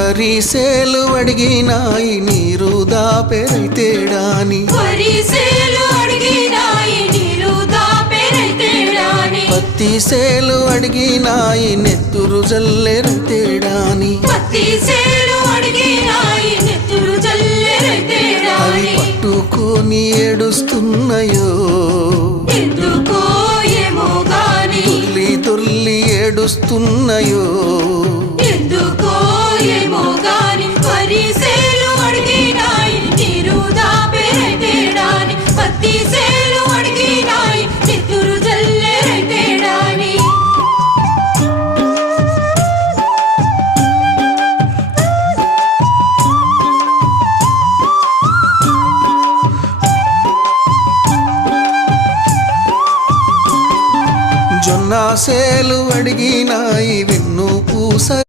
వరిసేలు అడిగినాయి నీరు దాపెరైతేడాని పత్తి సేలు అడిగినాయి నెత్తురు జల్లెరైతేడాని అవి పట్టుకొని ఏడుస్తున్నాయో తుల్లి తుల్లి ఏడుస్తున్నాయో జొన్న సేలు అడిగినాయి వెన్ను పూస